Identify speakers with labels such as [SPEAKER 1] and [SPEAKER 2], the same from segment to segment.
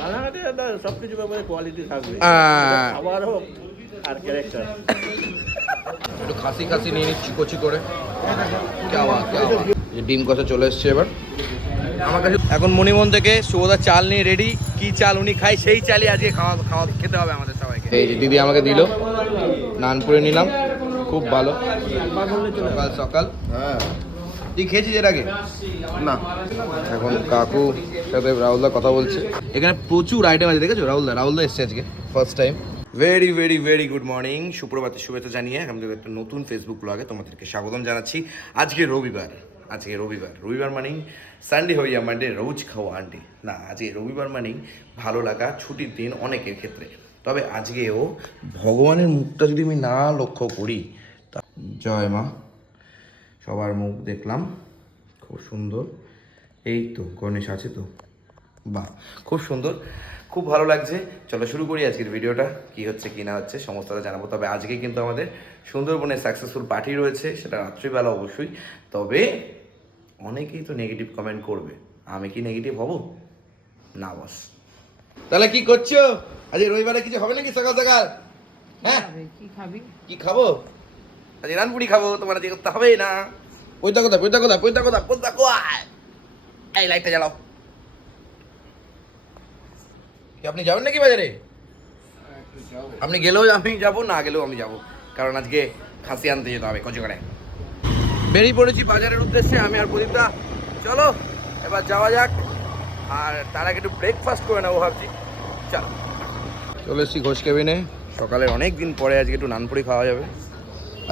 [SPEAKER 1] রানাঘাটে সব কিছু ব্যাপারে কোয়ালিটি থাকবে। খাবার হোক আর ক্যারেক্টার
[SPEAKER 2] একটু খাসি খাসি নিয়ে নিচ্ছি কচি করে ডিম কষা চলে এসছে এবার। আমার কাছে এখন মণিমন থেকে সুবোধা চাল নিয়ে রেডি কি চাল উনি খাই সেই চালই আজকে খাওয়া খাওয়া খেতে হবে আমাদের সবাইকে। এই যে দিদি আমাকে দিল। নানপুরে নিলাম। খুব ভালো। সকাল সকাল।
[SPEAKER 3] হ্যাঁ।
[SPEAKER 2] তুই খেয়েছিস এর আগে?
[SPEAKER 3] না।
[SPEAKER 2] এখন কাকু সাথে রাহুলদা কথা বলছে। এখানে প্রচুর আইটেম আছে, দেখেছ? রাহুলদা রাহুলদা এসছে আজকে first time very very very good morning সুপ্রভাতের শুভেচ্ছা জানিয়ে আমাদের একটা নতুন ফেসবুক ব্লগে তোমাদেরকে স্বাগতম জানাচ্ছি। আজকে রবিবার আজকে রবিবার। রবিবার মানেই সানডে হইয়া মানডে রোজ খাওয়া আন্ডি না, আজকে রবিবার মানেই ভালো লাগা, ছুটির দিন অনেকের ক্ষেত্রে। তবে আজকেও ভগবানের মুখটা যদি আমি না লক্ষ্য করি, তা জয় মা। সবার মুখ দেখলাম, খুব সুন্দর। এই তো, গণেশ আছে তো? বাহ। খুব সুন্দর। খুব ভালো লাগছে। চলো শুরু করি আজকের ভিডিওটা। কি হচ্ছে কি না হচ্ছে সমস্তটা জানাব। তবে আজকে কিন্তু আমাদের সুন্দরবনের সাকসেসফুল পার্টি রয়েছে সেটা রাত্রিবেলা অবশ্যই। তবে অনেকেই তো নেগেটিভ কমেন্ট করবে। আমি কি নেগেটিভ হব? না বস তাহলে কি করছ? আজ রবিবারে কিছু হবে নাকি সকাল সকাল? হ্যাঁ?
[SPEAKER 4] কি খাবি?
[SPEAKER 2] কি খাব? আজ রানপুরি খাব তোমার আজকে করতে হবে না। পয়তা কোথা পয়তা কোথা পয়তা কোথা পয়তা কোথায়? এই লাইটটা জ্বালাও কি আপনি যাবেন নাকি বাজারে? আপনি গেলেও আমি যাব না গেলেও আমি যাব। কারণ আজকে খাসি আনতে যেতে হবে কচুকাড়ায় বেরিয়ে পড়েছি বাজারের উদ্দেশ্যে আমি আর প্রদীপদা। চলো এবার যাওয়া যাক। আর তার আগে একটু ব্রেকফাস্ট করে নেব ভাবছি। চলো। চলে এসেছি ঘোষ কেবিনে সকালের অনেক দিন পরে আজকে একটু নানপুরি খাওয়া যাবে।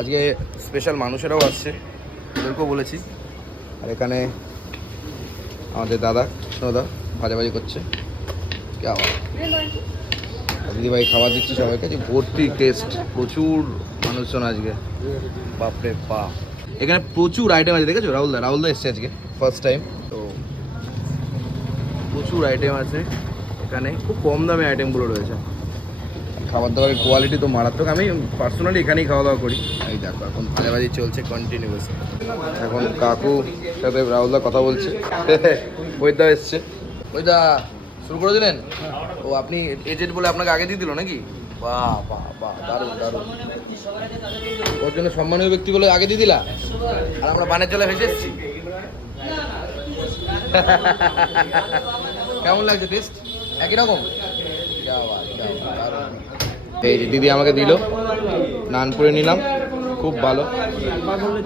[SPEAKER 2] আজকে স্পেশাল মানুষেরাও আসছে ওদেরকেও বলেছি। আর এখানে আমাদের দাদা কৃষ্ণদা ভাজাভাজি করছে। কে আবার দিদিভাই খাবার দিচ্ছে সবাইকে যে ভর্তি টেস্ট প্রচুর মানুষজন আজকে। বাপরে বাপ। এখানে প্রচুর আইটেম আছে, দেখেছ? রাহুলদা রাহুলদা এসছে আজকে ফার্স্ট টাইম তো প্রচুর আইটেম আছে। এখানে খুব কম দামে আইটেমগুলো রয়েছে। খাবার দাবারের কোয়ালিটি তো মারাত্মক। আমি পার্সোনালি এখানেই খাওয়া দাওয়া করি। এই দেখো, এখন ভাজাভাজি চলছে কন্টিনিউয়াস এখন কাকু সাথে রাহুলদা কথা বলছে। বৈদা এসছে। বৈদা শুরু করে দিলেন? ও আপনি এজেন্ট বলে আপনাকে আগে দিয়ে দিল নাকি? বাহ বাহ বাহ দারুণ দারুণ। ওর জন্য সম্মানীয় ব্যক্তি বলে আগে দিয়ে দিলা? আর আমরা বানের জলে ভেসে এসেছি। কেমন লাগছে টেস্ট একই রকম। এই যে দিদি আমাকে দিল। নানপুরে নিলাম। খুব ভালো।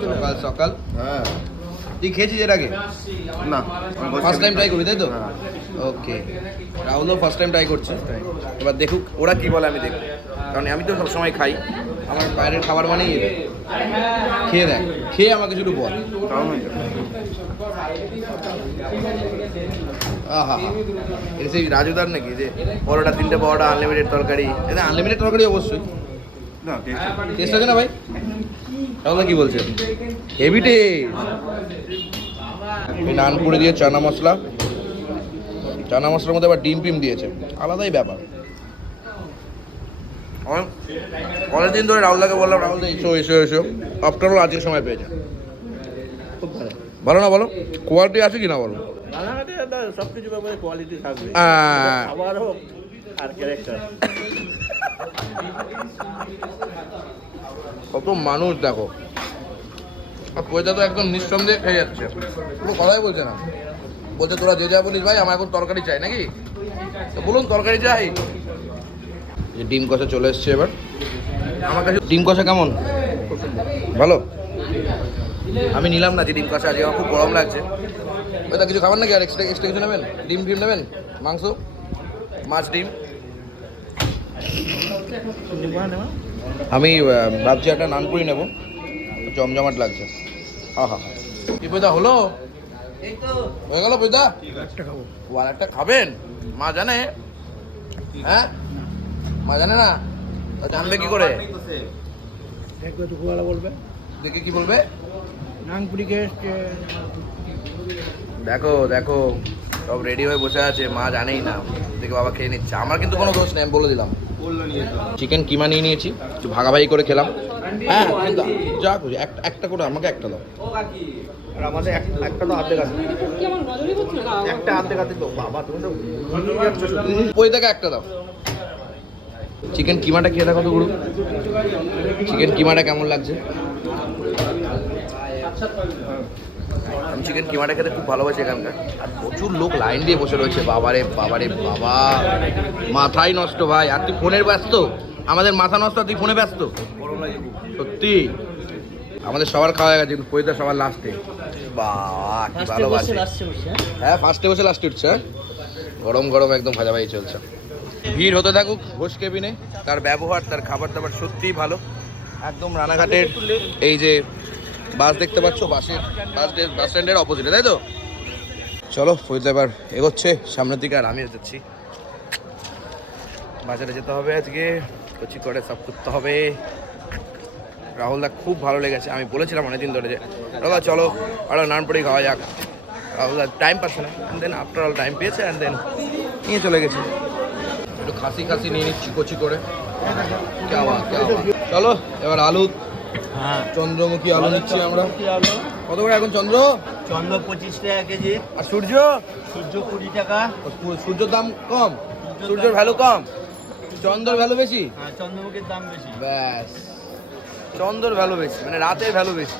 [SPEAKER 2] সকাল সকাল।
[SPEAKER 3] হ্যাঁ।
[SPEAKER 2] তুই খেয়েছিস এর আগে?
[SPEAKER 3] না
[SPEAKER 2] ফার্স্ট টাইম ট্রাই করবি তাই তো?
[SPEAKER 3] হ্যাঁ।
[SPEAKER 2] ওকে রাহুলও ফার্স্ট টাইম ট্রাই করছে। এবার দেখুক ওরা কি বলে আমি দেখব। কারণ আমি তো সবসময় খাই। আমার বাইরের খাবার মানেই এটা খেয়ে দেখ। খেয়ে আমাকে শুধু বল। আহা। এটা সেই রাজুদার নাকি? যে পরোটা তিনটে পরোটা আনলিমিটেড তরকারি। এটা আনলিমিটেড তরকারি অবশ্যই।
[SPEAKER 3] না
[SPEAKER 2] টেস্ট আছে না ভাই? তাহলে কি বলছেন হেভি টেস্ট নান করে দিয়ে চানা মশলা। চানা মশলার মধ্যে আবার ডিম পিম দিয়েছে। আলাদাই ব্যাপার। অনেকদিন ধরে রাহুলদাকে বললাম রাহুল এসো এসো এসো। আফটার অল আজকে সময় পেয়েছে।
[SPEAKER 1] খুব ভালো।
[SPEAKER 2] ভালো না বলো? কোয়ালিটি আছে কি না বলো
[SPEAKER 1] সব কিছু ব্যাপারে কোয়ালিটি থাকবে।
[SPEAKER 2] আহ।
[SPEAKER 1] আর ক্যারেক্টার
[SPEAKER 2] কত মানুষ দেখো। আর পয়সা তো একদম নিঃসন্দেহে খেয়ে যাচ্ছে। কোনো কথাই বলছে না। বলছে তোরা যে যা বলিস ভাই আমার এখন তরকারি চাই নাকি? তো বলুন তরকারি চাই। ডিম কষা চলে এসছে এবার। আমার কাছে ডিম কষা কেমন? ভালো? আমি নিলাম না যে ডিম কষা আজকে আমার খুব গরম লাগছে। ওইটা কিছু খাবার নাকি? আর এক্সট্রা এক্সট্রা কিছু নেবেন? ডিম ফিম নেবেন? মাংস? মাছ ডিম? আমি ভাবছি একটা নানপুরি নেব। জমজমাট লাগছে। আহা কি পয়দা হলো হয়ে গেল পয়দা ও আর একটা খাবেন? মা জানে? হ্যাঁ? মা জানে না? তা জানবে কি করে?
[SPEAKER 1] একটু দুপুরবেলা বলবে।
[SPEAKER 2] দেখে কি বলবে? দেখো দেখো সব রেডি হয়ে বসে আছে মা জানেই না। দেখে বাবা খেয়ে নিচ্ছে। আমার কিন্তু কোনো দোষ নেই আমি বলে দিলাম। চিকেন কিমা নিয়ে নিয়েছি একটু ভাগাভাগি করে খেলাম। হ্যাঁ দাও। যা খুশি একটা একটা করে আমাকে একটা দাও। দাও। চিকেন কিমাটা খেয়ে দেখো তো গুরু। চিকেন কিমাটা কেমন লাগছে? আমি চিকেন কিমাটা খেতে খুব ভালোবাসি এখানকার। আর প্রচুর লোক লাইন দিয়ে বসে রয়েছে। বাবারে বাবারে, বাবা। মাথাই নষ্ট ভাই। আর তুই ফোনের ব্যস্ত? আমাদের মাথা নষ্ট, তুই ফোনে ব্যস্ত? সত্যি। আমাদের সবার খাওয়া হয়ে গেছে কিন্তু পরিতা সবার লাস্টে বাহ কি ভালোবাসে। হ্যাঁ? ফার্স্টে বসে লাস্টে উঠছে হ্যাঁ? গরম গরম একদম ভাজা ভাই চলছে। ভিড় হতে থাকুক ঘোষ কেবিনে তার ব্যবহার তার খাবার দাবার সত্যিই ভালো। একদম রানাঘাটের এই যে বাস দেখতে পাচ্ছ বাসের বাস বাস স্ট্যান্ডের অপোজিটে তাই তো? চলো ফরিদা এবার এগোচ্ছে সামনের দিকে আর আমি যাচ্ছি বাজারে যেতে হবে আজকে কচি করে সব করতে হবে। রাহুলদা খুব ভালো লেগেছে। আমি বলেছিলাম অনেকদিন ধরে যে দাদা চলো আর নানপুরি খাওয়া যাক। রাহুলদা টাইম পাচ্ছে না and then after all time পেয়েছে অ্যান্ড দেন নিয়ে চলে গেছে। একটু খাসি খাসি নিয়ে নিচ্ছি কচি করে। চলো এবার আলু।
[SPEAKER 1] হ্যাঁ।
[SPEAKER 2] চন্দ্রমুখী আলু নিচ্ছি আমরা। কত করে এখন চন্দ্র?
[SPEAKER 1] চন্দ্র পঁচিশ টাকা কেজি।
[SPEAKER 2] আর সূর্য?
[SPEAKER 1] সূর্য কুড়ি টাকা।
[SPEAKER 2] সূর্যর দাম কম। সূর্যের ভ্যালু কম। চন্দ্রর ভ্যালু বেশি?
[SPEAKER 1] হ্যাঁ চন্দ্রমুখীর দাম বেশি।
[SPEAKER 2] ব্যাস। চন্দ্রর ভ্যালু বেশি মানে রাতের ভ্যালু বেশি।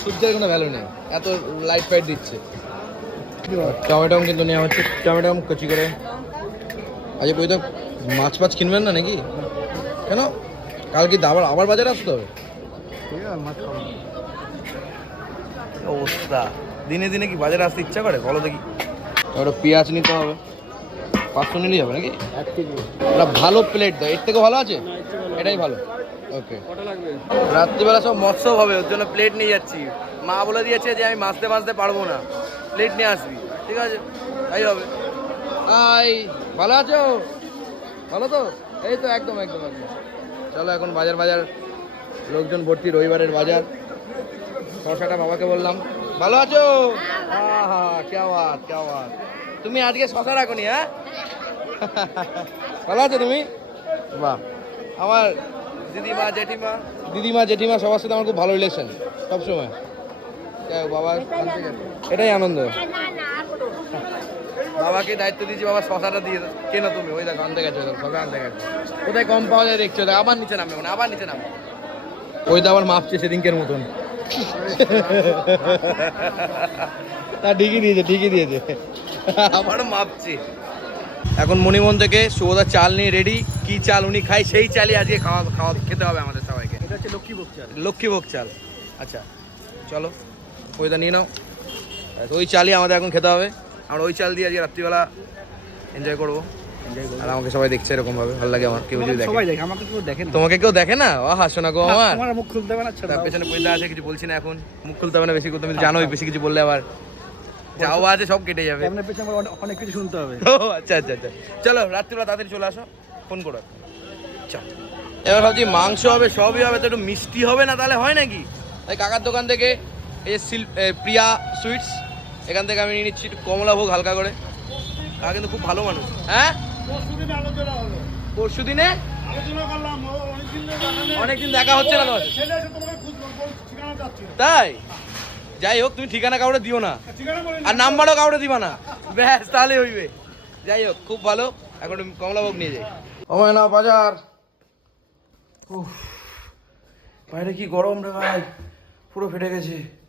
[SPEAKER 2] সূর্যের কোনো ভ্যালু নেই এত লাইট ফাইট দিচ্ছে। টমেটো কিন্তু নেওয়া হচ্ছে টমেটো কচি করে। আজকে বই তো মাছ ফাছ কিনবেন না নাকি? কেন? কাল কি আবার আবার বাজারে আসতে হবে। অবস্থা? দিনে দিনে কি বাজারে আসতে ইচ্ছা করে? বলো দেখি। ওটা পেঁয়াজ নিতে হবে। পাঁচশো নিলেই যাবে নাকি? একটা ভালো প্লেট দেয় এর থেকে ভালো আছে? এটাই ভালো। ওকে। রাত্রিবেলা সব মৎস্য হবে ওর জন্য প্লেট নিয়ে যাচ্ছি। মা বলে দিয়েছে যে আমি মাছতে মাছতে পারব না। প্লেট নিয়ে আসবি। ঠিক আছে? তাই হবে। আই ভালো আছো? ভালো তো? এই তো একদম একদম একদম। চলো এখন বাজার বাজার। লোকজন ভর্তি রবিবারের বাজার। শশাটা বাবাকে বললাম। ভালো আছো? হ্যাঁ হ্যাঁ কে বাত কে বাত। তুমি আজকে শশা রাখনি হ্যাঁ? ভালো আছো তুমি? বাহ। আমার দিদিমা জেঠিমা? দিদিমা জেঠিমা সবার সাথে আমার খুব ভালো রিলেশন সবসময়। বাবা এটাই আনন্দ। বাবাকে দায়িত্ব দিয়েছি বাবা শশাটা দিয়ে কেন তুমি? ওই দেখো আনতে গেছো শশা আনতে গেছো। কোথায় কম পাওয়া যায় দেখছ? দেখো, আবার নিচে নামবে মানে আবার নিচে নামবে। ওই তো আবার মাপছে সেদিনকের মতন। তা ঠিকই দিয়েছে ঠিকই দিয়েছে। আবার মাপছে। এখন মণিমন থেকে শুভদার চাল নিয়ে রেডি কি চাল উনি খায় সেই চালই আজকে খাওয়া খাওয়া খেতে হবে আমাদের সবাইকে।
[SPEAKER 1] এটা হচ্ছে লক্ষ্মীভোগ চাল।
[SPEAKER 2] লক্ষ্মীভোগ চাল। আচ্ছা চলো ওইটা নিয়ে নাও। ওই চালই আমাদের এখন খেতে হবে। আমরা ওই চাল দিয়ে আজকে রাত্রিবেলা এনজয় করব। আর আমাকে সবাই দেখছে এরকম ভাবে ভালো লাগে আমার কেউ যদি দেখে।
[SPEAKER 1] সবাই দেখে আমাকে কেউ দেখে
[SPEAKER 2] তোমাকে কেউ দেখে না? ও হাসো না গো আমার।
[SPEAKER 1] মুখ খুলতে হবে না
[SPEAKER 2] তার পেছনে পয়দা আছে কিছু বলছি না এখন। মুখ খুলতে হবে না বেশি তুমি তো জানোই বেশি কিছু বললে আবার। যাও আছে সব কেটে যাবে।
[SPEAKER 1] সামনে পেছনে আমার অনেক- অনেক কিছু শুনতে হবে।
[SPEAKER 2] ও আচ্ছা আচ্ছা আচ্ছা। চলো রাত্রিবেলা তাড়াতাড়ি চলে আসো। ফোন করো চল। এবার ভাবছি মাংস হবে সবই হবে তো একটু মিষ্টি হবে না তাহলে হয় নাকি? তাই কাকার দোকান থেকে এই যে শিল প্রিয়া সুইটস এখান থেকে আমি নিয়ে নিচ্ছি একটু কমলা ভোগ হালকা করে। কাকা কিন্তু খুব ভালো মানুষ। হ্যাঁ? পরশু দিনে অনেকদিন দেখা হচ্ছে না তাই? যাই হোক তুমি ঠিকানা কাউরে দিও না। আর নাম্বারও কাউরে দিবা না। ব্যাস তাহলে হইবে। যাই হোক খুব ভালো। এখন আমি কমলাভোগ নিয়ে যাই। সময় না বাজার। উফ, বাইরে কি গরম রে ভাই? পুরো ফেটে গেছে।